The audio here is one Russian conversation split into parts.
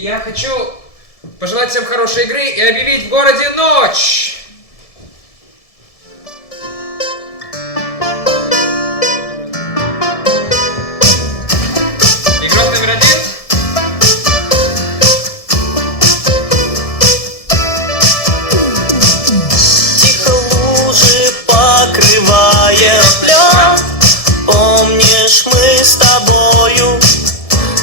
Я хочу пожелать всем хорошей игры и объявить в городе ночь! Игрок номер 1. Тихо лужи покрывает лед. Помнишь, мы с тобою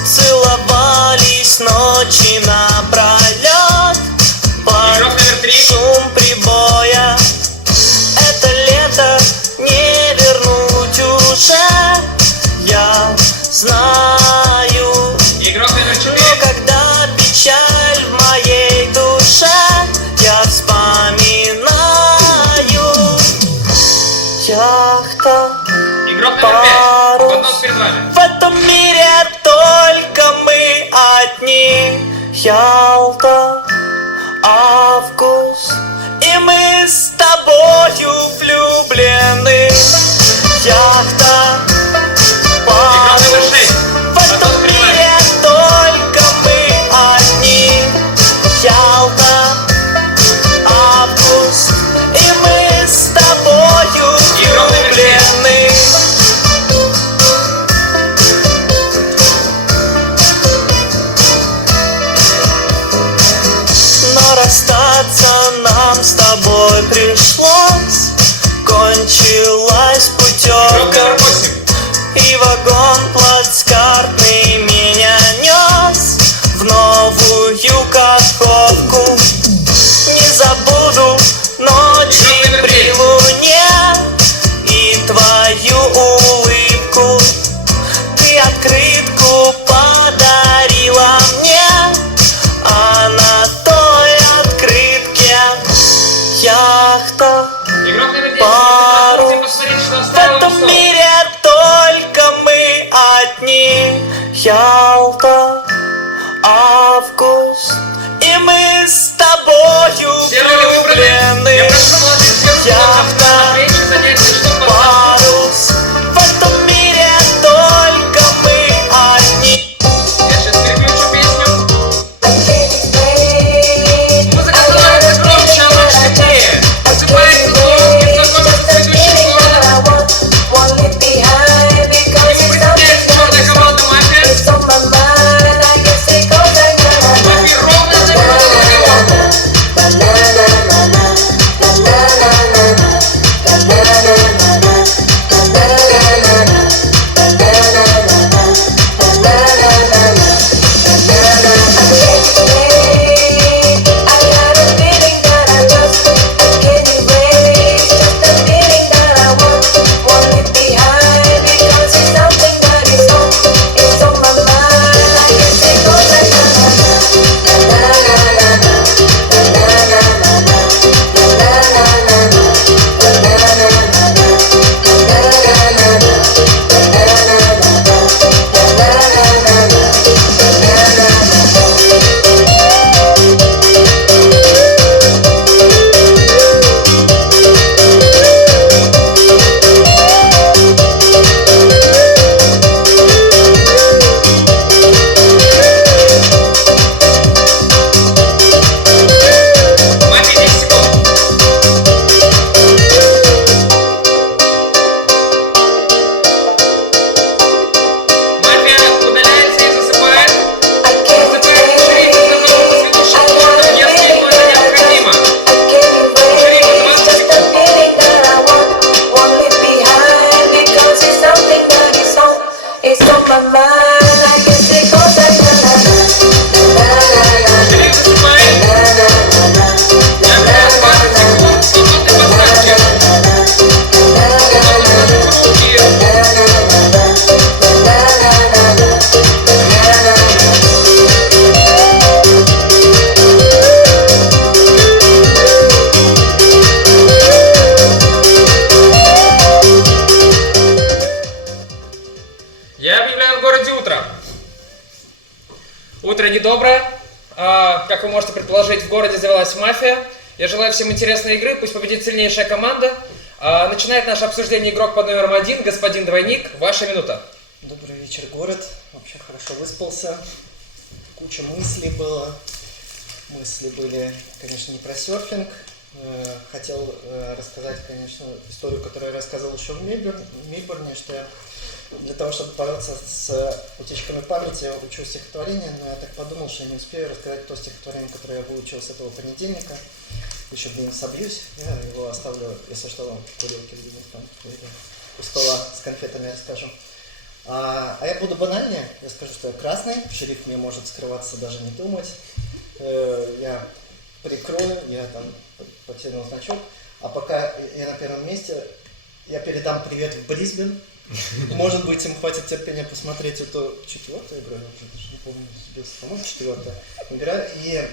целовались ночи напролет под шум прибоя. Это лето не вернуть уже, я знаю. Игрок номер 4. Но когда печаль в моей душе, я вспоминаю яхта. Игрок номер 5. Поднос перед вами. В этом мире только мы одни. Ялта, август, и мы с тобою влюблены. Яхта, Игрок номер 6. в этом мире только мы одни. Ялта, август, и мы с тобою влюблены. Но расстаться нам с тобой пришлось. Кончилась Игрок путевка, номер 8. и вагон плацкартный меня нес в новую каховку. Не забуду ночи при луне и твою улыбку. Ты открытку подарила мне, а на той открытке яхта, Игрок номер 10. парус. Посмотрите, что В оставил этом стол. мире только мы одни. Ялта, август, и мы с тобою Все роли выбраны. Я влюблены. прошу молодых звезд Яхта, плечи занять, чтобы парус. В этом мире только мы одни. Я сейчас переключу песню. Музыка становится громче, а ночь теплее. Просыпается звук и знакомится с ведущим города. Присоединяется черная команда «Мафия». Мафия ровно за Мафия 10 секунд. Мафия удаляется и засыпает. Засыпает шериф и знакомится с ведущим городом, если ему это необходимо. Шериф, 20 секунд. Шериф засыпает. Я даю 20 секунд свободной подсказки. Я объявляю в городе утро. Утро недоброе. Как вы можете предположить, в городе завелась мафия. Я желаю всем интересной игры, пусть победит сильнейшая команда. Начинает наше обсуждение игрок под номером 1, господин Двойник. Ваша минута. Добрый вечер, город. Вообще хорошо выспался. куча мыслей было. Мысли были, конечно, не про серфинг. Хотел рассказать, конечно, историю, которую я рассказывал еще в Мельбурне, что я для того, чтобы бороться с утечками памяти, учу стихотворение, но я так подумал, что я не успею рассказать то стихотворение, которое я выучил с этого понедельника. Еще, собьюсь, я его оставлю, если что, в курилке где-нибудь там, у стола с конфетами расскажу. А я буду банальнее, я скажу, что я красный, шрифт мне может скрываться, даже не думать. Я прикрою, я там потяну значок, а пока я на первом месте, я передам привет в Брисбен. Может быть, им хватит терпения посмотреть эту четвертую игру, я уже даже не помню, по-моему, четвертая игра. И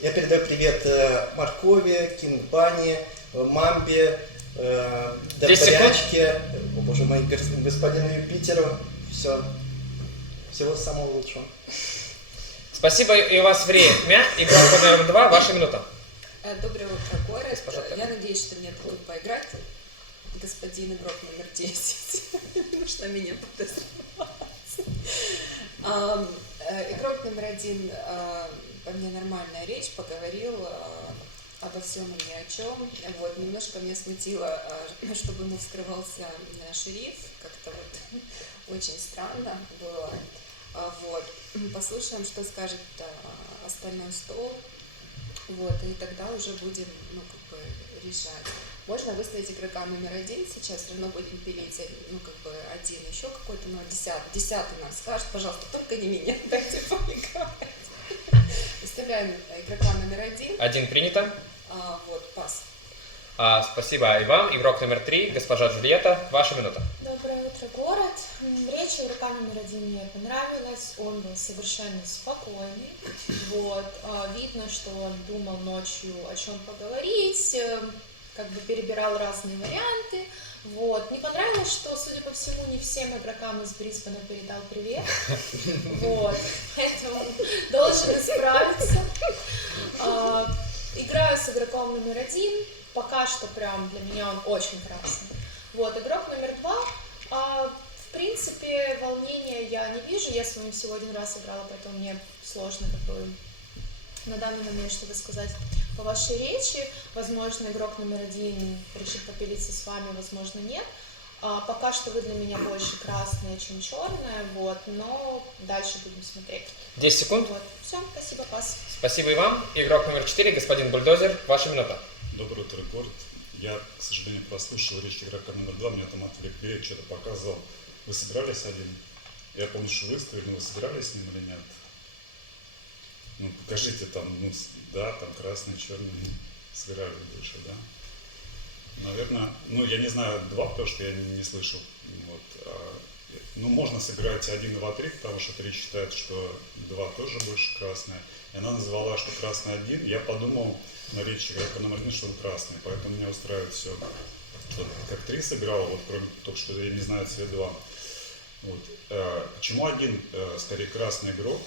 я передаю привет Моркови, Кинг Банни, Мамбе, Добрячке, о боже мой, господину Юпитеру. Все. Всего самого лучшего. Спасибо, и у вас время. Игрок под номером 2, ваша минута. Доброе утро, город. Я надеюсь, что мне дадут поиграть. Господин игрок номер 10. Что меня подозревается. Игрок номер 1, по мне нормальная речь, поговорил обо всем и ни о чем. Вот, немножко меня смутило, чтобы ему вскрывался шериф. Как-то вот очень странно было. Вот. Послушаем, что скажет остальной стол. Вот, и тогда уже будем, решать. Можно выставить игрока номер 1, сейчас все равно будем пилить, один еще какой-то, но 10-й нам скажет, пожалуйста, только не меня, дайте поиграть. Выставляем игрока номер 1. 1 принято. Вот, пас. Спасибо и вам. Игрок номер 3, госпожа Джульетта, ваша минута. Доброе утро, город. Речь игрока номер 1 мне понравилась. Он был совершенно спокойный. Вот. Видно, что он думал ночью, о чем поговорить, перебирал разные варианты. Вот. Не понравилось, что, судя по всему, не всем игрокам из Брисбена передал привет. Вот. Поэтому должен исправиться. Играю с игроком номер 1. Пока что прям для меня он очень красный. Вот, игрок номер 2. В принципе, волнения я не вижу. Я с вами всего один раз играла, поэтому мне сложно на данный момент что-то сказать по вашей речи. Возможно, игрок номер 1 решит попилиться с вами, возможно, нет. Пока что вы для меня больше красная, чем черная, вот, но дальше будем смотреть. 10 секунд. Вот. Все, спасибо, пас. Спасибо и вам. Игрок номер 4, господин Бульдозер, ваша минута. Доброе утро, город. Я, к сожалению, прослушал речь игрока номер 2, меня там отвлек берег, что-то показывал. Вы сыгрались один? Я помню, что выставили, но вы сыграли с ним или нет? Ну, покажите там, да, там красный, черный, сыграли больше, да? Наверное, я не знаю 2, потому что я не слышал. Вот, можно сыграть 1, 2, 3, потому что 3 считает, что 2 тоже больше красное. И она назвала, что красный 1. Я подумал на речь игрока номер 1, что он красный, поэтому меня устраивает все. Что как 3 сыграл, вот кроме того, что я не знаю цвет 2. Вот. Почему 1, скорее красный игрок?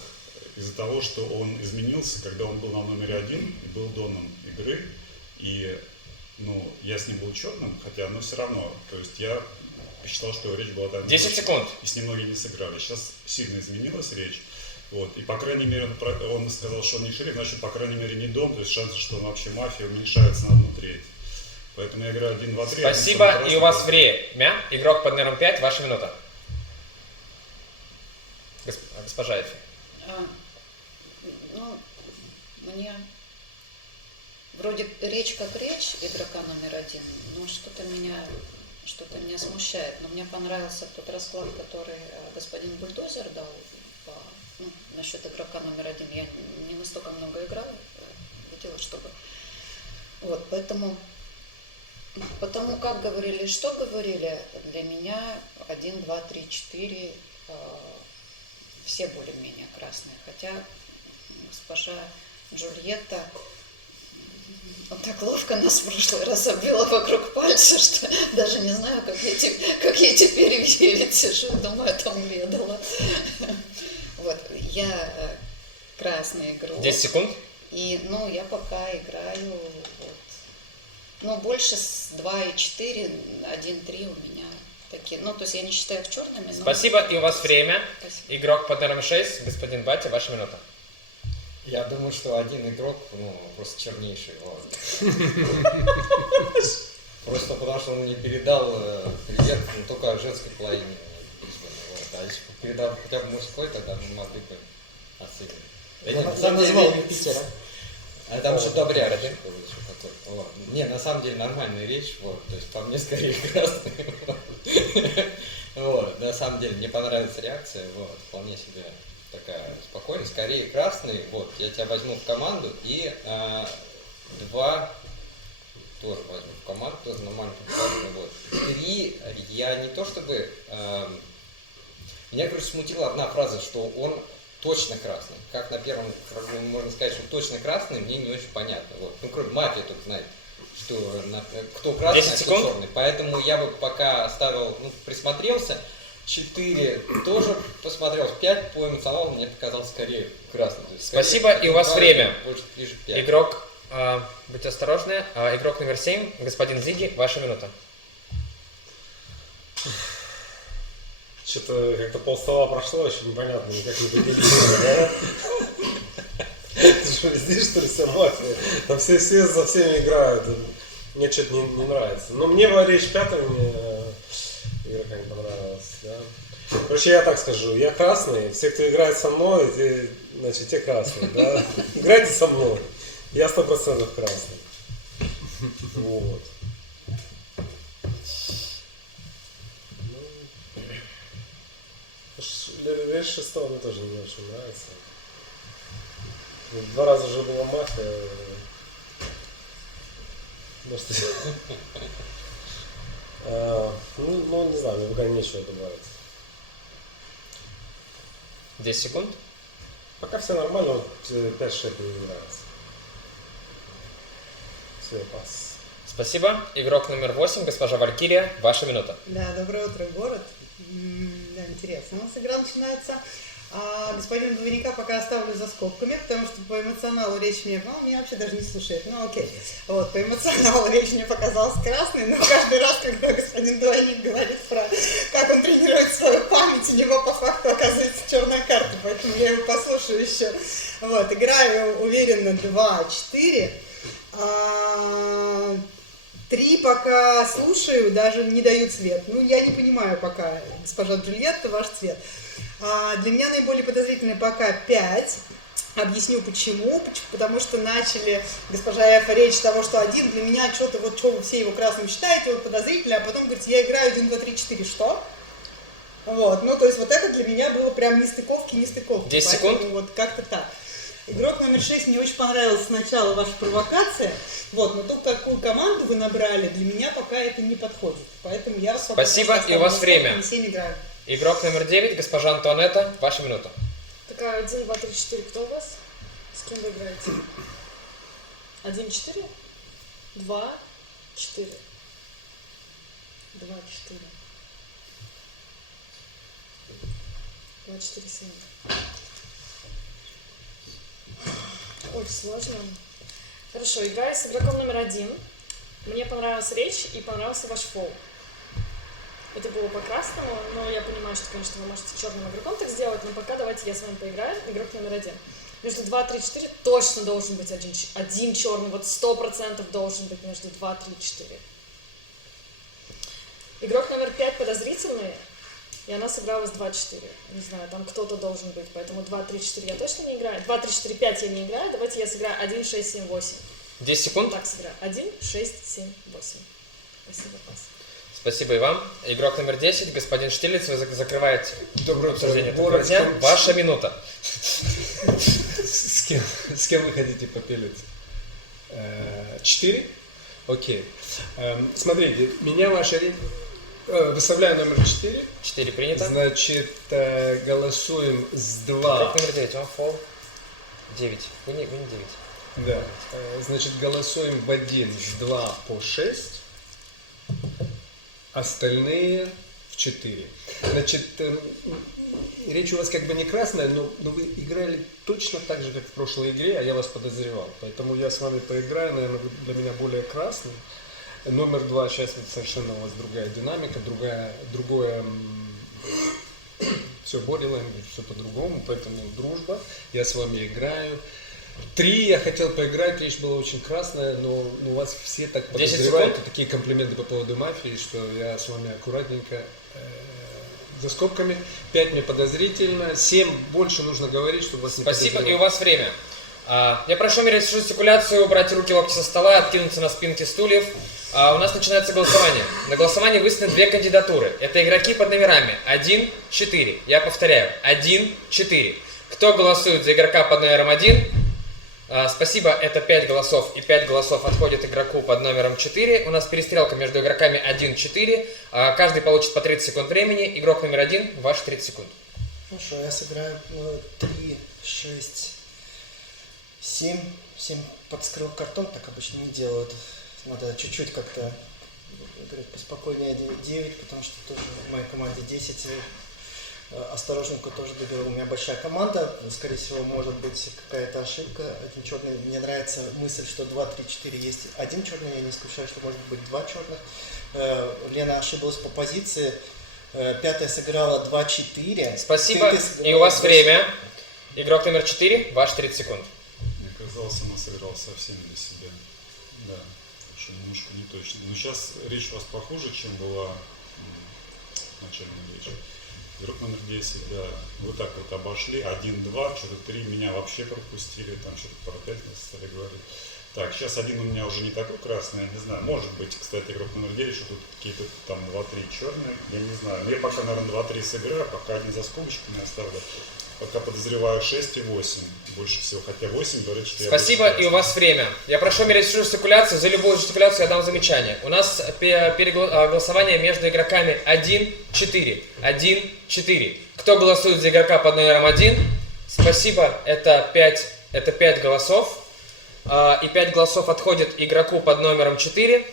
Из-за того, что он изменился, когда он был на номере 1 и был доном игры. И я с ним был черным, хотя, все равно, то есть я считал, что речь была там... 10 секунд. И с ним многие не сыграли. Сейчас сильно изменилась речь. Вот. И, по крайней мере, он сказал, что он не шериф, значит, по крайней мере, не дом, то есть шансы, что он вообще мафия, уменьшаются на 1/3. Поэтому я играю 1, 2, 3. Спасибо, и у вас время. Игрок под номером 5, ваша минута. Госпожа Эфи. Мне вроде речь как речь игрока номер 1, но что-то меня смущает. Но мне понравился тот расклад, который господин Бульдозер дал насчет игрока номер 1. Я не настолько много играла, видела, чтобы... Вот, потому как говорили, что говорили, для меня 1, 2, 3, 4 все более-менее красные. Хотя госпожа Джульетта так ловко нас в прошлый раз обвела вокруг пальца, что даже не знаю, как я теперь верить, сижу, думаю, там ведала. Вот, я красный игрок. 10 секунд. И, я пока играю, больше с 2 и 4, 1, 3 у меня такие. То есть я не считаю их черными. Спасибо, и у вас время. Спасибо. Игрок под номером 6, господин Батя, ваша минута. Я думаю, что один игрок, просто чернейший. Вот. Просто потому, что он мне передал привет только женской половине. Вот. А если бы передал хотя бы мужской, тогда мы могли бы оценить. Я назвал Юпитера. А там же добряк еще какой-то. Вот. Не, на самом деле нормальная речь, вот, то есть по мне скорее красный. Вот, на самом деле мне понравилась реакция, вот, вполне себе такая спокойная, скорее красный, вот, я тебя возьму в команду и 2 тоже возьму в команду, тоже нормально попадаю, вот. 3 я не то чтобы, меня, короче, смутила одна фраза, что он точно красный. Как на первом кругу можно сказать, что точно красный, мне не очень понятно. Вот. Ну, кроме мафии только знает, что кто красный, а кто черный. Поэтому я бы пока оставил, присмотрелся. 4 тоже посмотрел, 5 по эмоционалу мне показалось скорее красный. Скорее, Спасибо, и у вас время. Больше, ближе к 5. Игрок, будьте осторожны. Игрок номер 7, господин Зиги, ваша минута. Что-то как-то полстола прошло, еще непонятно, никак не поделили, да? Ты что, везде, что ли, вся мафия? Там все за всеми играют. Мне что-то не нравится. Но мне речь пятая, мне игрока не понравилась, да? Короче, я так скажу, я красный, все, кто играет со мной, значит, те красные, да? Играйте со мной, я 100% красный. Вот. Речь шестого мне тоже не очень нравится. 2 раза уже была мафия. Может, не знаю, мне пока нечего добавить. 10 секунд. Пока все нормально, вот 5-6 мне не нравится. Все, пас. Спасибо. Игрок номер 8, госпожа Валькирия, ваша минута. Да, доброе утро, город. Да, интересно. У нас игра начинается. Господина наверняка пока оставлю за скобками, потому что по эмоционалу речь мне... он меня вообще даже не слушает, окей. Вот, по эмоционалу речь мне показалась красной, но каждый раз, когда господин двойник говорит про как он тренирует свою память, у него по факту оказывается черная карта, поэтому я его послушаю еще. Вот, играю уверенно 2-4. 3 пока слушаю, даже не даю цвет. Я не понимаю пока, госпожа Джульетта, ваш цвет. Для меня наиболее подозрительный пока 5. Объясню почему. Потому что начали госпожа Эфа речь того, что 1 для меня что-то, вот что вы все его красным считаете, вот подозрительно, а потом говорите, я играю 1, 2, 3, 4, что? Вот, то есть вот это для меня было прям нестыковки. 10 секунд. Вот как-то так. Игрок номер 6, мне очень понравилась сначала ваша провокация, но тут какую команду вы набрали, для меня пока это не подходит. Поэтому я вас Спасибо, и у вас время. 7 играю. Игрок номер 9, госпожа Антуанетта, ваша минута. Такая 1, 2, 3, 4, кто у вас? С кем вы играете? 1, 4? 2, 4. 2, 4. 2, 4, 7. Очень сложно. Хорошо, играю с игроком номер 1. Мне понравилась речь и понравился ваш фол. Это было по красному, но я понимаю, что, конечно, вы можете черным игроком так сделать, но пока давайте я с вами поиграю. Игрок номер 1. Между 2, 3, 4 точно должен быть один черный, вот 100% должен быть между 2, 3, 4. Игрок номер 5 подозрительный, и она сыграла с 2-4. Не знаю, там кто-то должен быть, поэтому 2-3-4 я точно не играю. 2-3-4-5 я не играю, давайте я сыграю 1-6-7-8. 10 секунд. Так сыграю. 1-6-7-8. Спасибо, пас. Спасибо и вам. Игрок номер 10, господин Штирлиц, вы закрываете обсуждение этого Город. дня. Ваша минута. С кем вы хотите попилить? 4? Окей. Смотрите, меня ваша речь... Выставляю номер 4. 4 принято. Значит, голосуем с 2. Игрок номер 9, он фол. 9. Вы не 9. Да. Значит, голосуем в 1 с 2 по 6. Остальные в 4. Значит, речь у вас как бы не красная, но вы играли точно так же, как в прошлой игре, а я вас подозревал. Поэтому я с вами поиграю, наверное, вы для меня более красный. Номер 2, сейчас вот совершенно у вас другая динамика, другое все body language, все по-другому, поэтому дружба, я с вами играю. 3 я хотел поиграть, речь была очень красная, но у вас все так 10 подозревают, секунд. и такие комплименты по поводу мафии, что я с вами аккуратненько за скобками. 5 мне подозрительно, 7 больше нужно говорить, чтобы вас не Спасибо, и у подозревали. вас время. Я прошу мерить жестикуляцию, убрать руки, локти со стола, откинуться на спинки стульев. У нас начинается голосование. На голосование выставлены 2 кандидатуры. Это игроки под номерами 1, 4. Я повторяю, 1, 4. Кто голосует за игрока под номером 1? Спасибо, это 5 голосов, и 5 голосов отходит игроку под номером 4. У нас перестрелка между игроками 1-4. Каждый получит по 30 секунд времени. Игрок номер 1, ваши 30 секунд. Хорошо, я сыграю 3, 6, 7. 7 подскрыл картон, так обычно не делают. Надо чуть-чуть как-то играть поспокойнее. 9, потому что тоже в моей команде 10. Осторожненько тоже доберу. У меня большая команда. Скорее всего, может быть какая-то ошибка. Один черный. Мне нравится мысль, что 2, 3, 4 есть. Один черный. Я не исключаю, что может быть 2 черных. Лена ошиблась по позиции. 5-я сыграла 2-4. Спасибо. И у вас время. Игрок номер 4, ваши 30 секунд. Мне казалось, она сыграла совсем для себя. Да, так что немножко не точно. Но сейчас речь у вас похуже, чем была начальная речь. Игрок номер 10, да, вы так вот обошли, 1-2, что-то 3 меня вообще пропустили, там что-то про 5 стали говорить. Так, сейчас один у меня уже не такой красный, я не знаю, может быть, кстати, игрок номер 9, что тут какие-то там 2-3 черные, я не знаю. Но я пока, наверное, 2-3 сыграю, пока один за скобочками оставлю. Пока подозреваю 6 и 8 больше всего, хотя 8 говорит, что Спасибо, и у вас время. Я прошу мерить жестикуляцию, за любую жестикуляцию я дам замечание. У нас голосование между игроками 1-4. 1-4. Кто голосует за игрока под номером 1? Спасибо, это 5 голосов. И 5 голосов отходит игроку под номером 4.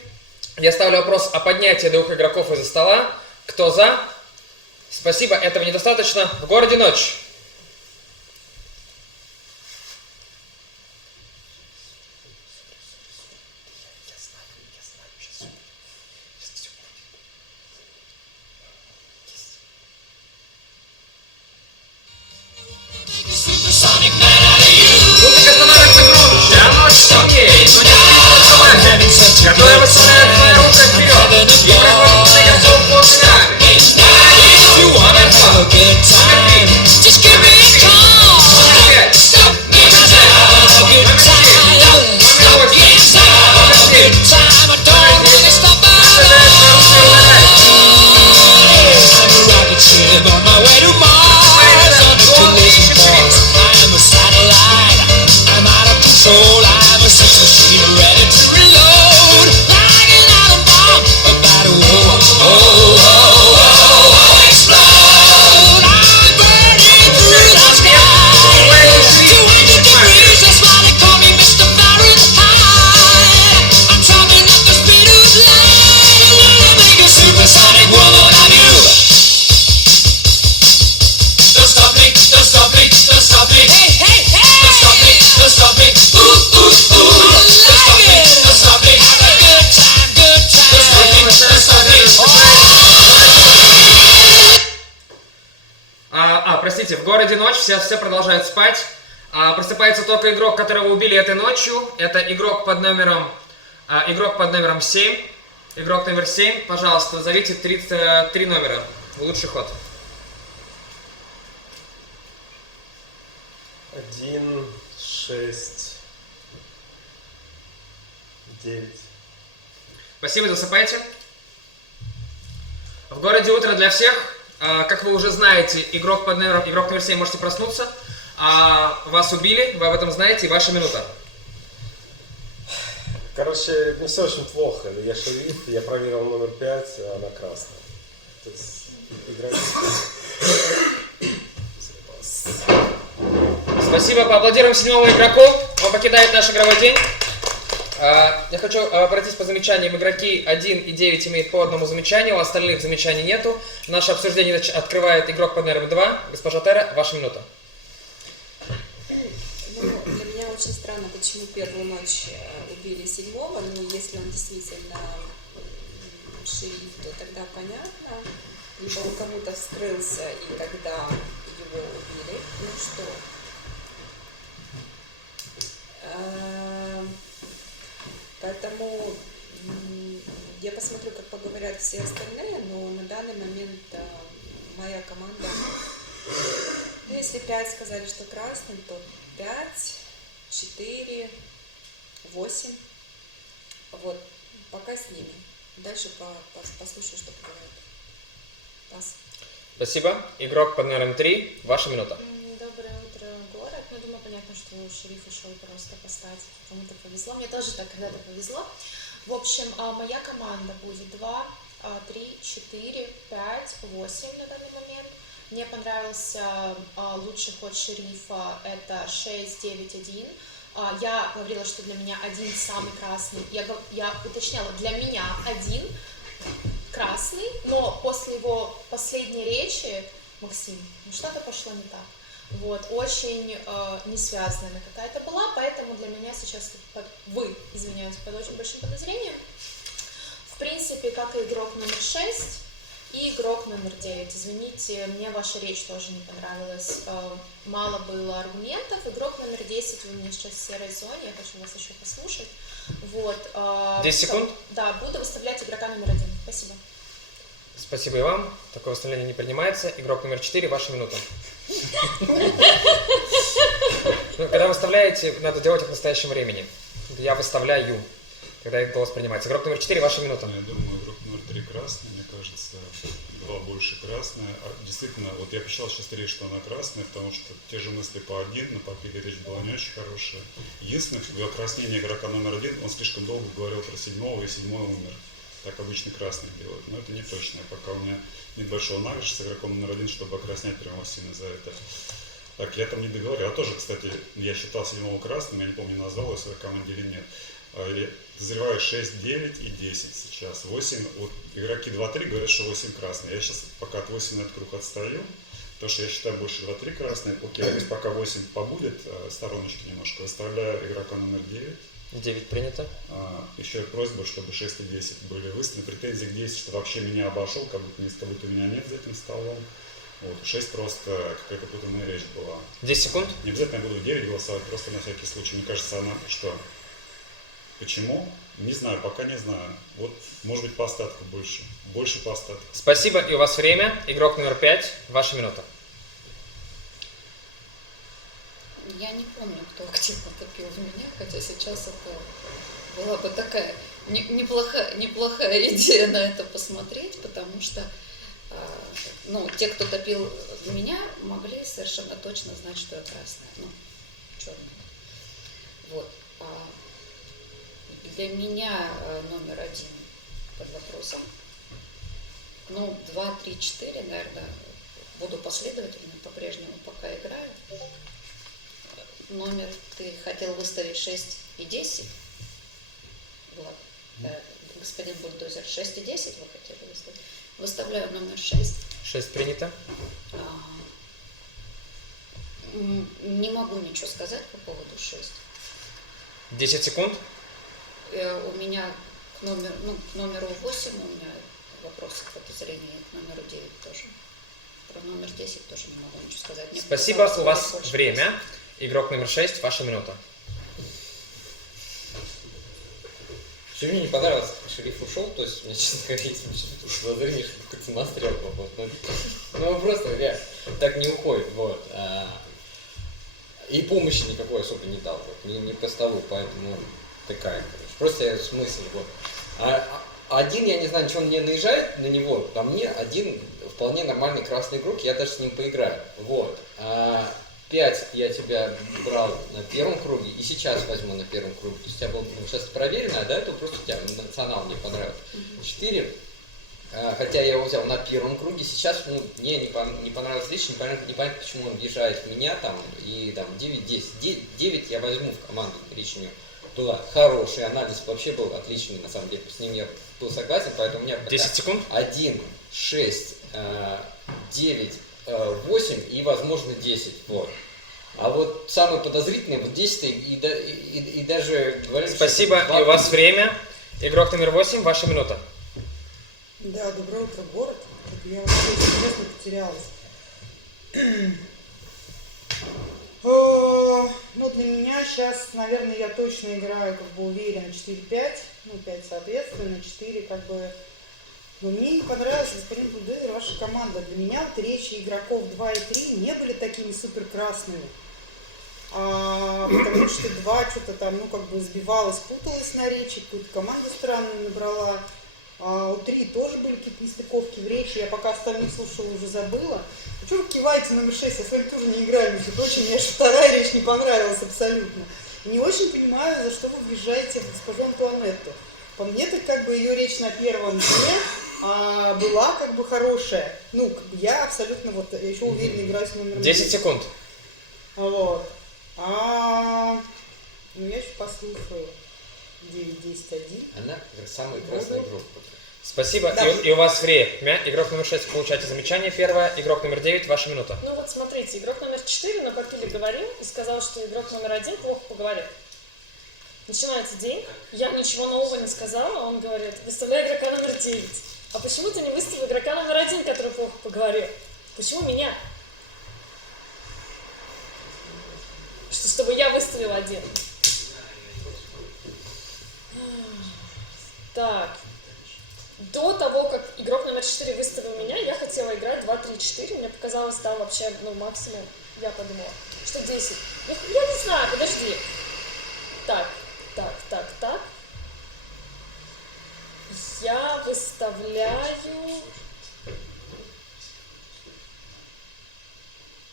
Я ставлю вопрос о поднятии 2 игроков из-за стола. Кто за? Спасибо, этого недостаточно. В городе ночь. Музыка становится громче, а ночь темнее, но не остается которая высылает рука вперед и проходит на готов под ногами. Just give me a call. Stop me now. Good time. Stop me now. Good time. I don't really stop at all. I'm a rocket ship on my way to Mars on a collision course. I am a satellite. I'm out of control. I'm a 6 machine ready to reload. Like an atom bomb about to explode. I'm burning through the sky. 200 degrees, that's why they call me Mr. Fahrenheit. I'm traveling at the speed of light. I wanna make a supersonic robot of you. Don't stop me, don't stop me, don't stop me. Hey, hey, hey! Don't stop me, don't stop me. Ooh, ooh, ooh. Don't stop me, don't stop me. Have a good time, good time. Don't stop me, don't stop me. Простите, в городе ночь, все продолжают спать. Просыпается только игрок, которого убили этой ночью. Это игрок под номером 7. Игрок номер 7, пожалуйста, назовите 33 номера. Лучший ход. 1, 6, 9. Спасибо, засыпайте. В городе утро для всех. Как вы уже знаете, игрок номер 7, можете проснуться. Вас убили, вы об этом знаете, и ваша минута. Короче, не все очень плохо. Я шериф, я проверил номер 5, а она красная. То есть играть. Спасибо, поаплодируем 7-му игроку. Он покидает наш игровой день. Я хочу пройтись по замечаниям. Игроки 1 и 9 имеют по одному замечанию, у остальных замечаний нету. Наше обсуждение открывает игрок под номером 2. Госпожа Тера, ваша минута. Ну, для меня очень странно, почему первую ночь убили 7-го. Ну, если он действительно шериф, то тогда понятно. Либо он кому-то вскрылся, и тогда его убили. Ну что? Поэтому я посмотрю, как поговорят все остальные, но на данный момент моя команда, если 5 сказали, что красный, то 5, 4, 8. Вот, пока с ними. Дальше послушаю, что говорят. Пас. Спасибо. Игрок под номером 3, ваша минута. Доброе утро, город. Ну, думаю, понятно, что шериф ушел просто поставить. Кому-то повезло. Мне тоже так когда-то повезло. В общем, моя команда будет 2, 3, 4, 5, 8 на данный момент. Мне понравился лучший ход шерифа, это 6, 9, 1. Я говорила, что для меня 1 самый красный. Я уточняла, для меня 1 красный, но после его последней речи, Максим, что-то пошло не так. Вот, очень несвязанная какая-то была, поэтому для меня сейчас вы, извиняюсь, под очень большим подозрением. В принципе, как и игрок номер 6 и игрок номер 9. Извините, мне ваша речь тоже не понравилась. Мало было аргументов. Игрок номер 10, вы мне сейчас в серой зоне, я хочу вас еще послушать. Вот. 10 секунд? Да, буду выставлять игрока номер 1. Спасибо. Спасибо и вам. Такое выставление не принимается. Игрок номер 4, ваша минута. Когда выставляете, надо делать это в настоящем времени. Я выставляю, когда их голос принимается. Игрок номер 4, ваша минута. Я думаю, игрок номер 3 красный, мне кажется, 2 больше красные. Действительно, вот я посчитал сейчас речь, что она красная, потому что те же мысли по 1, на попиле речь была не очень хорошая. Единственное, в окраснении игрока номер 1, он слишком долго говорил про 7-го, и 7-й умер. Так обычно красных делают, но это не точно. Пока у меня нет большого навыка с игроком номер 1, чтобы окраснять прямо сильно за это. Так, я там не договорил. А тоже, кстати, я считал 7-го красным, я не помню, назвал его своей команде или нет. Я подозреваю 6, 9 и 10 сейчас. 8, вот игроки 2-3 говорят, что 8 красные. Я сейчас пока от 8 на этот круг отстаю, потому что я считаю больше 2-3 красные. Окей, пусть пока 8 побудет, стороночки немножко. Выставляю игрока номер 9. 9 принято. Еще просьба, чтобы 6 и 10 были выставлены. Претензии к 10, что вообще меня обошел, как будто меня нет за этим столом. Вот. 6 просто какая-то путанная речь была. 10 секунд. Не обязательно я буду 9 голосовать, просто на всякий случай. Мне кажется, она что? Почему? Не знаю, пока не знаю. Вот, может быть, по остатку больше. Больше по остатку. Спасибо, и у вас время. Игрок номер 5, ваша минута. Я не помню, кто активно топил в меня, хотя сейчас это была бы такая неплохая идея на это посмотреть, потому что те, кто топил в меня, могли совершенно точно знать, что я красная, черная. Вот. Для меня номер 1 под вопросом. 2, 3, 4, наверное, буду последовательно по-прежнему пока играю. Номер ты хотел выставить 6 и 10, Влад. Господин бульдозер, 6 и 10 вы хотели выставить. Выставляю номер 6. 6 принято. Не могу ничего сказать по поводу 6. 10 секунд. У меня к номеру 8 у меня вопросы к подозрению, к номеру 9 тоже. Про номер 10 тоже не могу ничего сказать. Мне Спасибо, у вас время. Игрок номер 6, ваша минута. Что мне не понравилось, как шериф ушел, то есть у меня, честно говоря, есть подозрение, что какой-то самострел. Ну, просто реально так не уходит, вот. И помощи никакой особо не дал, вот, не по столу, поэтому такая, короче. Просто смысл, вот. Один, я не знаю, что он мне наезжает на него, а мне один вполне нормальный красный игрок, я даже с ним поиграю, вот. 5 я тебя брал на первом круге, и сейчас возьму на первом круге. То есть у тебя был сейчас проверено, а до этого просто у тебя национал мне понравился. 4, хотя я его взял на первом круге, сейчас мне не понравилось лично, непонятно, почему он въезжает в меня там, и там 9-10. 9 я возьму в команду, речь у него была хороший, анализ вообще был отличный, на самом деле, с ним я был согласен, поэтому у меня 10 секунд. 1, 6, 9, 8 и, возможно, 10. Вот. А вот самый подозрительный, вот 10 и даже говорили, Спасибо, и у вас время. Игрок номер 8, ваша минута. Да, доброе утро, город. Я вообще, если честно, потерялась. Ну, для меня сейчас, наверное, я точно играю как бы уверенно 4-5, ну, 5 соответственно, 4 как бы. Но мне не понравилась, господин Бульдозер, ваша команда. Для меня вот речи игроков 2 и 3 не были такими супер красными. Потому что 2 что-то там, ну, как бы сбивалась, путалась на речи, какую-то команду странную набрала. У 3 тоже были какие-то нестыковки в речи, я пока остальных слушала, уже забыла. А что вы киваете номер 6? Я с вами тоже не играю, между прочим, мне аж вторая речь не понравилась абсолютно. И не очень понимаю, за что вы въезжаете в госпожу Антуанетту. По мне, так как бы ее речь на первом дне была как бы хорошая. Ну, как бы я абсолютно вот, я еще уверенно играю с номером 10 секунд. Вот. Ну, я еще послушаю 9-10-1. Она самый красный игрок. Спасибо. Да. И у вас время. Игрок номер 6, получаете замечание первое. Игрок номер 9, ваша минута. Ну вот смотрите, игрок номер 4 на попиле говорил и сказал, что игрок номер 1 плохо поговорил. Начинается день, я ничего нового не сказала, он говорит, выставляй игрока номер 9. А почему ты не выставил игрока номер 1, который плохо поговорил? Почему меня? Чтобы я выставил 1. Так. До того, как игрок номер 4 выставил меня, я хотела играть 2-3-4. Мне показалось, там вообще, ну, максимум, я подумала, что 10. Ну, я не знаю, подожди. Так. Я выставляю...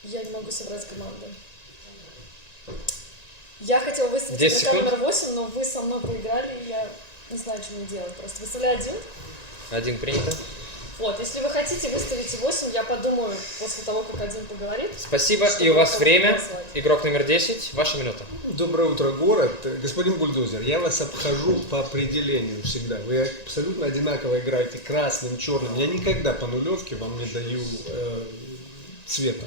Я не могу собрать команду. Я хотела выставить игрока номер 8, но вы со мной проиграли, и я не знаю, что мне делать. Просто выставляю 1. 1 принято. Вот, если вы хотите выставить 8, я подумаю после того, как 1 поговорит. Спасибо. И у вас время. Игрок номер 10, ваша минута. Доброе утро, город. Господин Бульдозер, я вас обхожу по определению всегда. Вы абсолютно одинаково играете красным, черным. Я никогда по нулевке вам не даю цвета.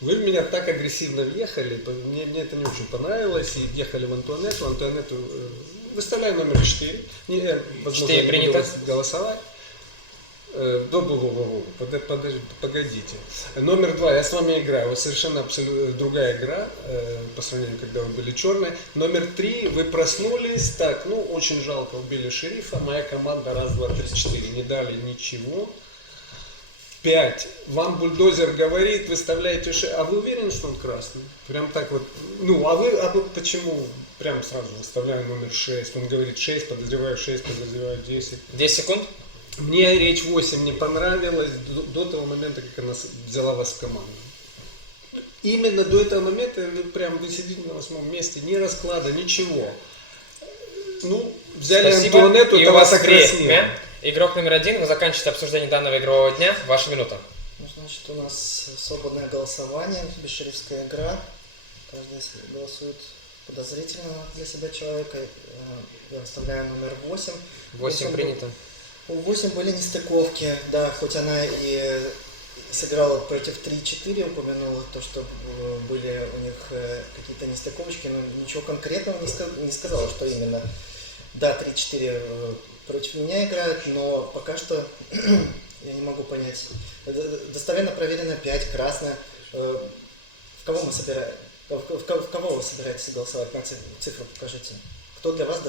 Вы в меня так агрессивно въехали, мне это не очень понравилось, и въехали в Антуанетту, выставляю номер 4, возможно, я не буду голосовать. Погодите. Номер 2, я с вами играю, совершенно абсолютно другая игра, по сравнению, когда вы были черные. Номер 3, вы проснулись, так, ну, очень жалко, убили шерифа, моя команда 1, 2, 3, 4, не дали ничего. 5. Вам бульдозер говорит, выставляете а вы уверены, что он красный? Прям так вот. Ну, а вы почему прям сразу выставляю номер 6? Он говорит 6, подозреваю 10. 10 секунд. Мне речь 8 не понравилась до того момента, как она взяла вас в команду. Именно до этого момента прям вы сидите на 8 месте, ни расклада, ничего. Ну, взяли Антуанетту, это вас окраснило. Игрок номер 1, вы заканчиваете обсуждение данного игрового дня, ваша минута. Ну, значит, у нас свободное голосование, бесшерифская игра. Каждый голосует подозрительно для себя человека. Я выставляю номер 8. 8 принято. У 8 были нестыковки, да, хоть она и сыграла против 3-4, упомянула то, что были у них какие-то нестыковочки, но ничего конкретного не сказала, что именно. Да, 3-4 против меня играют, но пока что я не могу понять. Достоверно проверено 5, красное. В кого вы собираетесь голосовать? На цифру покажите. Кто для вас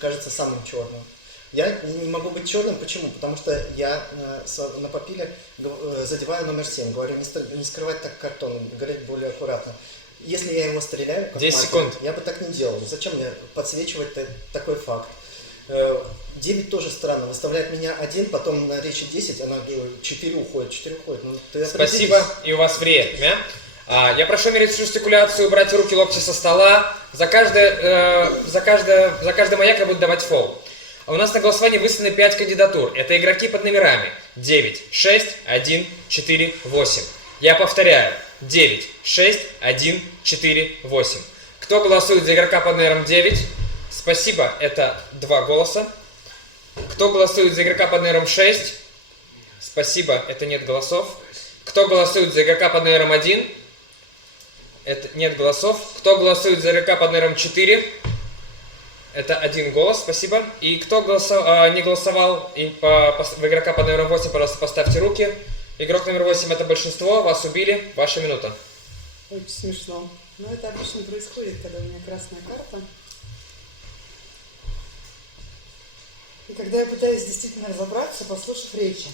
кажется самым черным? Я не могу быть черным, почему? Потому что я на попиле задеваю номер 7, говорю, не скрывать так картон, говорить более аккуратно. Если я его стреляю, как 10 секунд. Я бы так не делал. Зачем мне подсвечивать такой факт? 9 тоже странно. Выставляет меня 1, потом на речи 10, она 4 уходит. Ну, спасибо. И у вас время. Я прошу мерить жестикуляцию, убрать руки, локти со стола. За каждый маяк я буду давать фол. У нас на голосовании выставлены 5 кандидатур. Это игроки под номерами 9, 6, 1, 4, 8. Я повторяю. 9, 6, 1, 4, 8. Кто голосует за игрока под номером 9? Спасибо, это 2 голоса. Кто голосует за игрока под номером 6? Спасибо, это нет голосов. Кто голосует за игрока под номером 1? Это нет голосов. Кто голосует за игрока под номером 4? Это 1 голос, спасибо. И кто не голосовал в игрока под номером 8, пожалуйста, поставьте руки. Игрок номер 8 это большинство, вас убили, ваша минута. Очень смешно. Но это обычно происходит, когда у меня красная карта. И когда я пытаюсь действительно разобраться, послушав речи.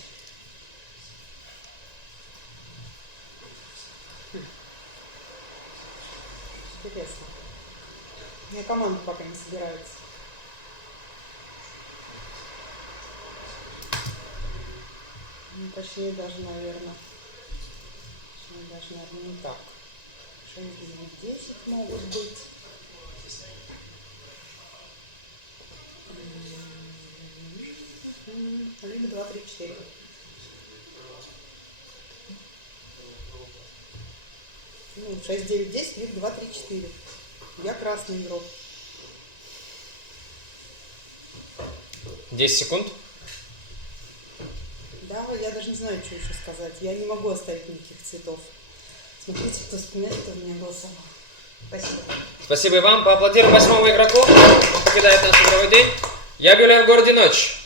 Интересно. У меня команда пока не собирается. Ну, точнее, даже, наверное, не так. 6, 9, 10 могут быть. Либо 2, 3, 4. Ну, 6, 9, 10, либо 2, 3, 4. Я красный игрок. 10 секунд. Да, я даже не знаю, что еще сказать. Я не могу оставить никаких цветов. Смотрите, кто вспоминает, кто у меня голосовал. Спасибо. Спасибо и вам. Поаплодируем 8-му игроку. Он покидает наш игровой день. Я объявляю в городе ночь.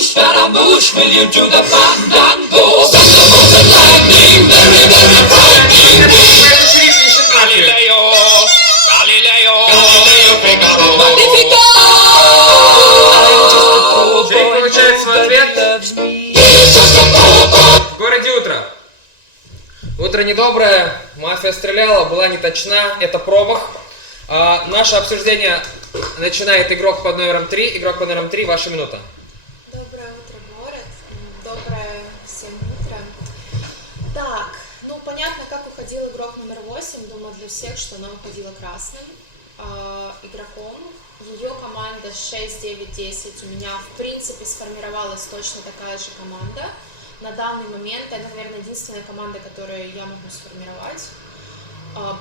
Scaramouche, will you do the fandango? Thunderbolt and lightning, very, very frightening. Galileo, Galileo, Galileo Figaro, Magnifico. Шериф получает свой ответ. В городе утро. Утро недоброе, мафия стреляла, была не точна, это промах. Наше обсуждение начинает игрок под номером 3. Игрок под номером 3, ваша минута. Доброе утро, город. Доброе всем утро. Так, ну понятно, как уходил игрок номер 8. Думаю, для всех, что она уходила красным игроком. Ее команда 6-9-10. У меня, в принципе, сформировалась точно такая же команда. На данный момент это, наверное, единственная команда, которую я могу сформировать.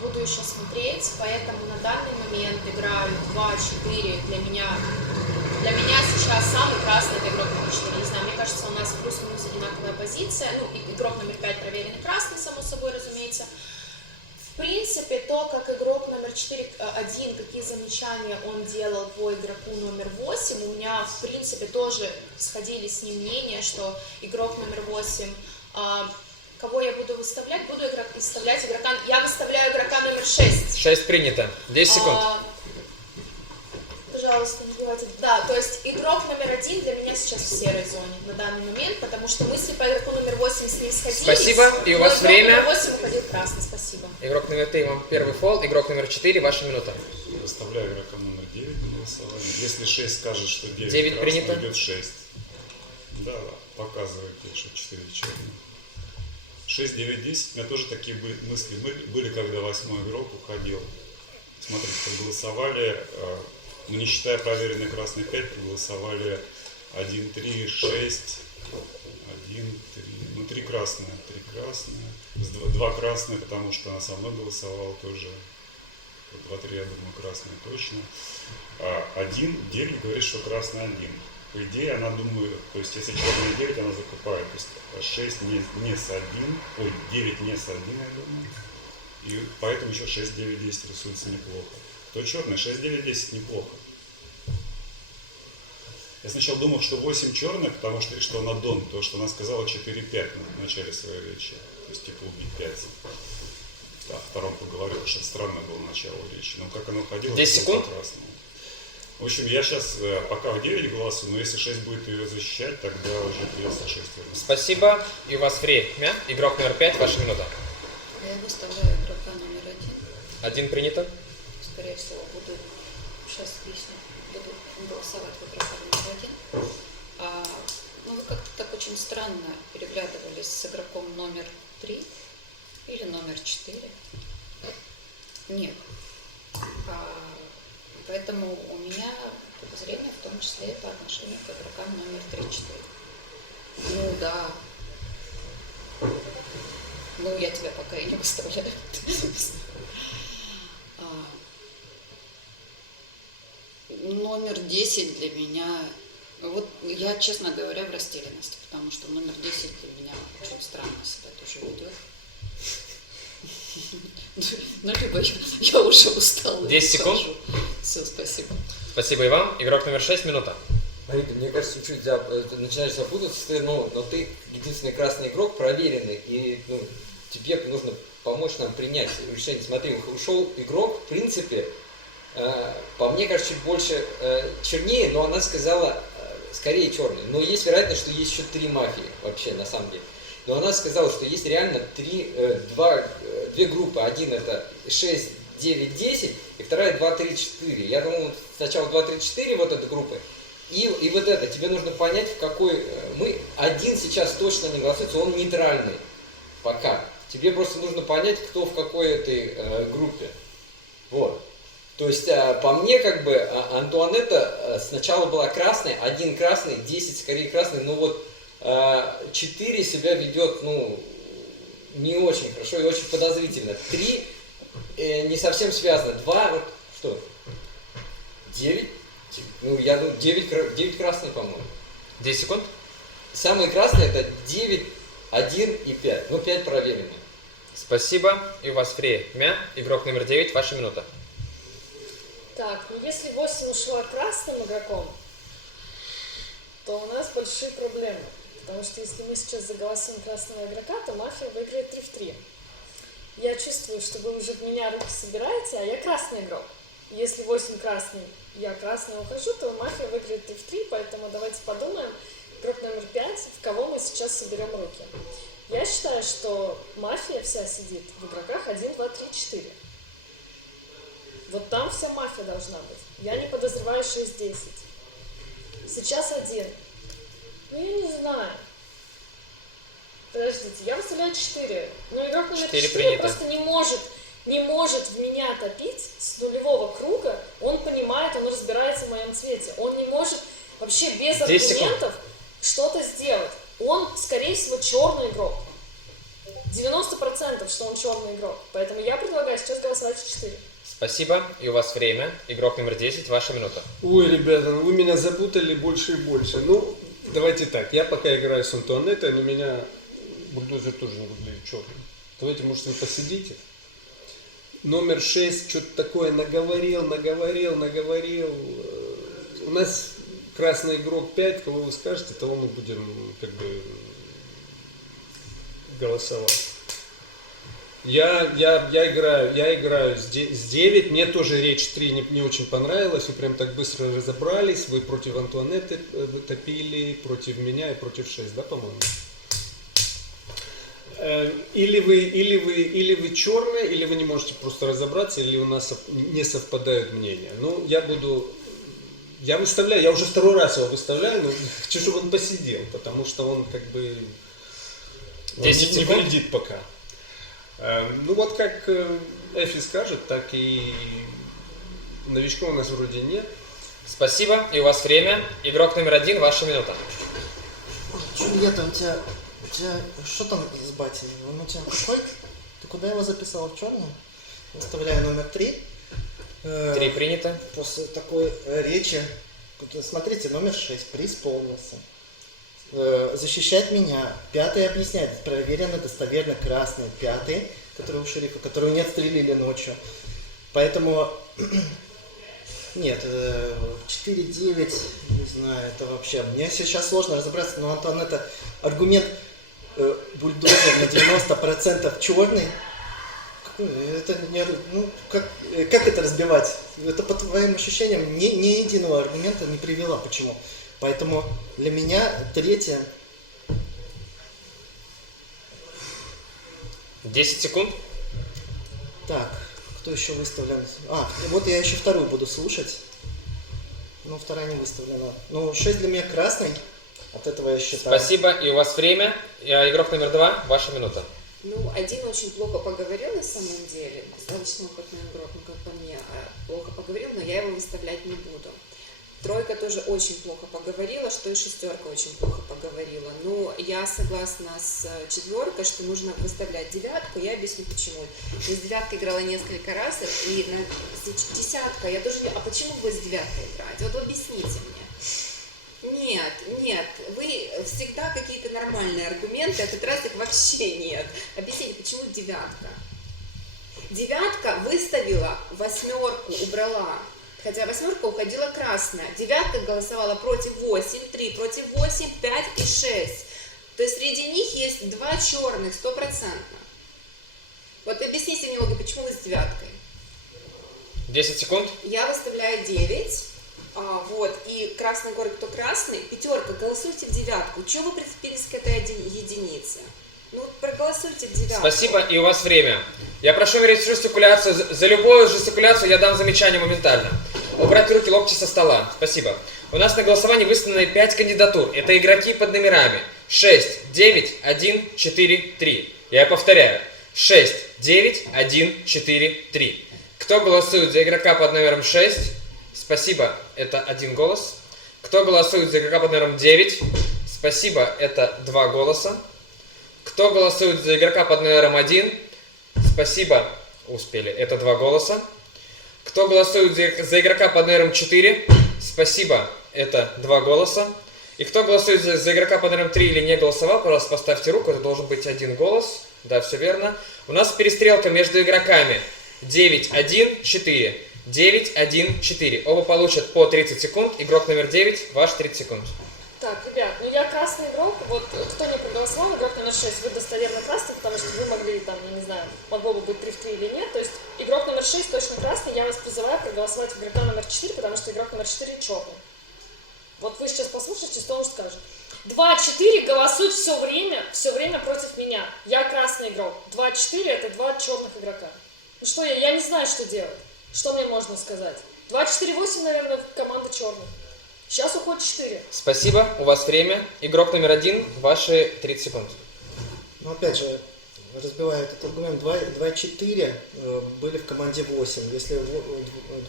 Буду еще смотреть, поэтому на данный момент играю 2-4. Для меня сейчас самый красный это игрок номер 4. Не знаю, мне кажется, у нас плюс-минус одинаковая позиция. Ну, игрок номер 5 проверенный красный, само собой, разумеется. В принципе, то, как игрок номер 4-1, какие замечания он делал по игроку номер 8, у меня, в принципе, тоже сходились с ним мнения, что игрок номер 8... Кого я буду выставлять? Буду выставлять игрока... Я выставляю игрока номер 6. 6 принято. 10 секунд. Пожалуйста, не убивайте. Да, то есть игрок номер 1 для меня сейчас в серой зоне на данный момент, потому что мысли по игроку номер 8 с ним сходились. Спасибо, и у вас время. Игрок номер 8 уходил красный, спасибо. Игрок номер 3, вам первый фол. Игрок номер 4, ваша минута. Выставляю игрока номер 9 на голосование. Если 6 скажет, что 9, 9 принято. идет 6. Да, показывает, что 4 черных. 6, 9, 10. У меня тоже такие мысли были, когда 8-й игрок уходил. Смотрите, проголосовали, ну не считая проверенный красный 5, проголосовали 1, 3, 6, 1, 3, ну 3 красные, 2 красные, потому что она со мной голосовала тоже. 2, 3, я думаю, красные точно. 1, 9 говорит, что красный 1. По идее, она думает, то есть если черный 9, она закупает, то есть 6 не с 1, ой, 9 не с 1, я думаю, и поэтому еще 6, 9, 10 рисуется неплохо. То черный 6, 9, 10 неплохо. Я сначала думал, что 8 черных, потому что она дон, то, что она сказала 4, 5 в начале своей речи, то есть типа убить 5. Да, втором поговорил, что странно было начало речи, но как она уходила, 10 секунд. В общем, я сейчас пока в 9 голосую, но если 6 будет ее защищать, тогда уже придется 6 вернуть. Спасибо. И у вас время. Игрок номер 5, ваша минута. Я выставляю игрока номер 1. 1 принято. Скорее всего, буду сейчас буду голосовать в игрока номер 1. Ну, вы как-то так очень странно переглядывались с игроком номер 3 или номер 4. Нет. Поэтому у меня подозрение в том числе по отношению к игрокам номер 3-4. Ну да. Ну, я тебя пока и не выставляю. Номер 10 для меня... Вот я, честно говоря, в растерянности, потому что номер 10 для меня очень странно себя тоже ведет. Ну, либо я уже устала. 10 секунд. Все, спасибо. Спасибо и вам. Игрок номер 6, минута. Смотри, мне кажется, чуть начинаешь запутаться, но ты единственный красный игрок, проверенный, и тебе нужно помочь нам принять решение. Смотри, ушел игрок, в принципе, по мне кажется, чуть больше чернее, но она сказала скорее черный. Но есть вероятность, что есть еще 3 мафии вообще на самом деле. Но она сказала, что есть реально две группы. Один это 6, 9, 10, и вторая 2, 3, 4. Я думал, сначала 2, 3, 4 вот эта группа. И вот это, тебе нужно понять, в какой... Один сейчас точно не голосуется, он нейтральный пока. Тебе просто нужно понять, кто в какой этой группе. Вот. То есть, по мне, как бы, Антуанетта сначала была красной, 1 красный, 10 скорее красный, но вот 4 себя ведет, не очень хорошо и очень подозрительно. 3 не совсем связано. 2, вот, что? 9? Я думаю, 9 красные, по-моему. 10 секунд. Самые красные это 9, 1 и 5. 5 проверенные. Спасибо. И у вас время. Игрок номер 9, ваша минута. Так, если 8 ушла красным игроком, то у нас большие проблемы. Потому что если мы сейчас заголосуем красного игрока, то мафия выиграет 3 в 3. Я чувствую, что вы уже в меня руки собираете, а я красный игрок. Если 8 красный, я красный ухожу, то мафия выиграет 3 в 3, поэтому давайте подумаем, игрок номер 5, в кого мы сейчас соберем руки. Я считаю, что мафия вся сидит в игроках 1, 2, 3, 4. Вот там вся мафия должна быть. Я не подозреваю 6-10. Сейчас 1. Я не знаю. Подождите, я выставляю 4. Но игрок номер 4 просто не может в меня топить с нулевого круга. Он понимает, он разбирается в моем цвете. Он не может вообще без аргументов что-то сделать. Он, скорее всего, черный игрок. 90%, что он черный игрок. Поэтому я предлагаю сейчас голосовать 4. Спасибо. И у вас время. Игрок номер 10, ваша минута. Ой, ребята, вы меня запутали больше и больше. Давайте так. Я пока играю с Антуанеттой, но меня бульдозер тоже не выглядит черным. Давайте, может, вы посидите. Номер 6 что-то такое наговорил. У нас красный игрок 5, кого вы скажете, того мы будем голосовать. Я играю с 9, мне тоже речь 3 не очень понравилась, вы прям так быстро разобрались, вы против Антуанетты топили, против меня и против 6, да, по-моему? Или вы черные, или вы не можете просто разобраться, или у нас не совпадают мнения. Я выставляю, я уже 2-й раз его выставляю, но хочу, чтобы он посидел, потому что он не выглядит пока. Вот как Эфи скажет, так и новичков у нас вроде нет. Спасибо, и у вас время. Игрок номер 1, ваша минута. Джульетта, у тебя что там с батей? Он у тебя какой? Ты куда его записал? В черный? Выставляю номер 3. 3 принято. После такой речи, смотрите, номер 6 преисполнился. Защищать меня. 5-й объясняет, проверенно, достоверно, красный. 5-й, который у шерифа, которого не отстрелили ночью. Поэтому, нет, 4-9, не знаю, это вообще, мне сейчас сложно разобраться, но Антон, это аргумент бульдозер на 90% черный. Это не, как это разбивать? Это по твоим ощущениям ни единого аргумента не привела. Почему? Поэтому для меня 3. 10 секунд. Так, кто еще выставлен? Вот я еще 2-ю буду слушать. Но 2-я не выставлена. 6 для меня красный. От этого я считаю. Спасибо, и у вас время. Игрок номер 2, ваша минута. Ну, один очень плохо поговорил на самом деле, достаточно опытный игрок, ну, как по мне, плохо поговорил, но я его выставлять не буду. Тройка тоже очень плохо поговорила, что и шестерка очень плохо поговорила. Ну, я согласна с четверкой, что нужно выставлять девятку, я объясню почему. Я с девяткой играла несколько раз, и десятка, я тоже, а почему вы с девяткой играете? Вот объясните мне. Нет, вы всегда какие-то нормальные аргументы, а в этот раз их вообще нет. Объясните, почему девятка? Девятка выставила, восьмерку убрала. Хотя восьмерка уходила красная. Девятка голосовала против 8, 3 против 8, 5 и 6. То есть среди них есть два черных, 100%. Вот объясните мне, Ольга, почему вы с девяткой? 10 секунд. Я выставляю 9. Вот, и красный город, кто красный, пятерка, голосуйте в девятку. Чего вы прицепились к этой единице? Ну вот проголосуйте в девятку. Спасибо, и у вас время. Я прошу мерить жестикуляцию. За любую жестикуляцию я дам замечание моментально. Убрать руки, локти со стола. Спасибо. У нас на голосовании выставлены 5 кандидатур. Это игроки под номерами 6, 9, 1, 4, 3. Я повторяю. 6, 9, 1, 4, 3. Кто голосует за игрока под номером 6? Спасибо, это 1 голос. Кто голосует за игрока под номером 9? Спасибо, это 2 голоса. Кто голосует за игрока под номером 1? Спасибо, успели, это 2 голоса. Кто голосует за игрока под номером 4? Спасибо, это 2 голоса. И кто голосует за игрока под номером 3 или не голосовал, пожалуйста, поставьте руку, это должен быть 1 голос. Да, все верно. У нас перестрелка между игроками 9, 1, 4. 9, 1, 4. Оба получат по 30 секунд. Игрок номер 9, ваш 30 секунд. Так, ребят, ну я красный игрок, вот кто не проголосовал, игрок номер 6, вы достоверно красный, потому что вы могли там, я не знаю, могло бы быть 3-3 или нет, то есть игрок номер 6 точно красный, я вас призываю проголосовать в игрока номер 4, потому что игрок номер 4 черный. Вот вы сейчас послушайте, что он скажет. 2-4 голосуют все время против меня. Я красный игрок. 2-4 это 2 черных игрока. Ну что, я не знаю, что делать. Что мне можно сказать? 2-4-8, наверное, команда черных. Сейчас уходит 4. Спасибо, у вас время. Игрок номер 1, ваши 30 секунд. Ну, опять же, разбивая этот аргумент, 2-4 были в команде 8. Если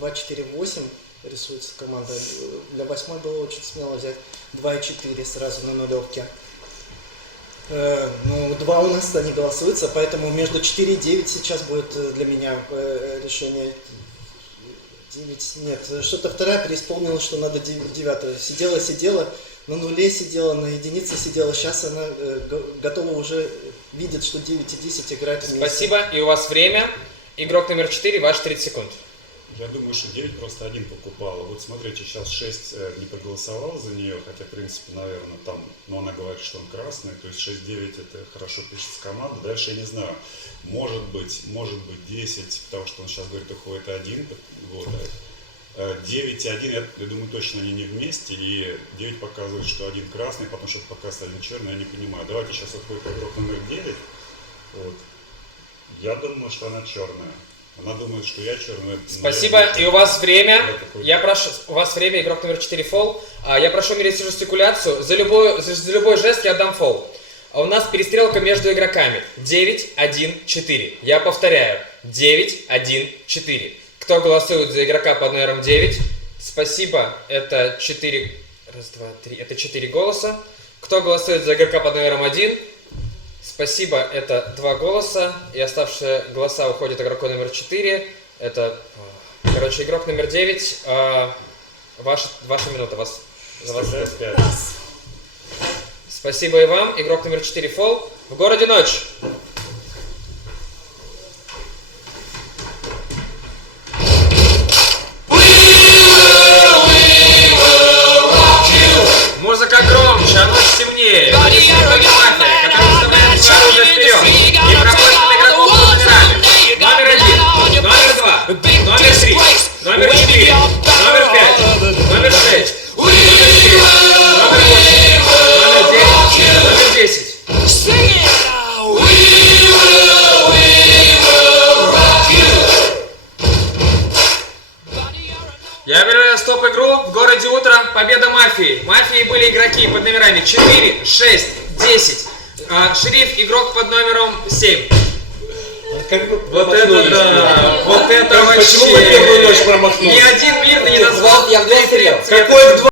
2-4-8 рисуется команда, для 8 было очень смело взять 2-4 сразу на нулевке. Ну, 2 у нас не голосуется, поэтому между 4 и 9 сейчас будет для меня решение. 9, нет, что-то вторая преисполнила, что надо 9. Сидела, на нуле сидела, на единице сидела. Сейчас она готова уже, видит, что 9 и 10 играют вместе. Спасибо, и у вас время. Игрок номер 4, ваши 30 секунд. Я думаю, что 9 просто один покупала. Вот смотрите, сейчас 6 не проголосовал за нее, хотя, в принципе, наверное, там, но она говорит, что он красный, то есть 6-9 это хорошо пишется команда. Дальше я не знаю, может быть 10, потому что он сейчас говорит, уходит 1, вот, 9 и 1, я думаю, точно они не вместе, и 9 показывает, что один красный, потом что-то показывает 1 черный, я не понимаю. Давайте сейчас уходит игрок номер 9, вот. Я думаю, что она черная. Она думает, что я черный. Спасибо, и у вас время. Я прошу, у вас время, игрок номер 4, фол. Я прошу мерить жестикуляцию. За любой жест я дам фол. У нас перестрелка между игроками. 9, 1, 4. Я повторяю. 9, 1, 4. Кто голосует за игрока под номером 9? Спасибо, это 4... Раз, два, три. Это 4 голоса. Кто голосует за игрока под номером 1? Спасибо, это 2 голоса, и оставшиеся голоса уходят игроку номер 4. Это, короче, игрок номер 9. Ваша минута, вас завожает. Спасибо и вам. Игрок номер 4, фол. В городе ночь. Музыка громче, а ночь темнее. Но не сегодня мафия, которая выставляет свое оружие вперед и проходит на игроков руками. Номер 1, номер 2, номер 3, номер 4, номер 5, номер 6, номер 7, номер 8, номер 9, номер 10. Я объявляю стоп-игру. В городе утро. Победа мафии. Мафии были игроки под номерами 4, 6, 10, Шериф, игрок под номером 7. Вот это да! Вот это Почему мы первую ночь вообще! промахнулись? Ни один мирный не назвал. Я в 2 стрелял. Какой в 2?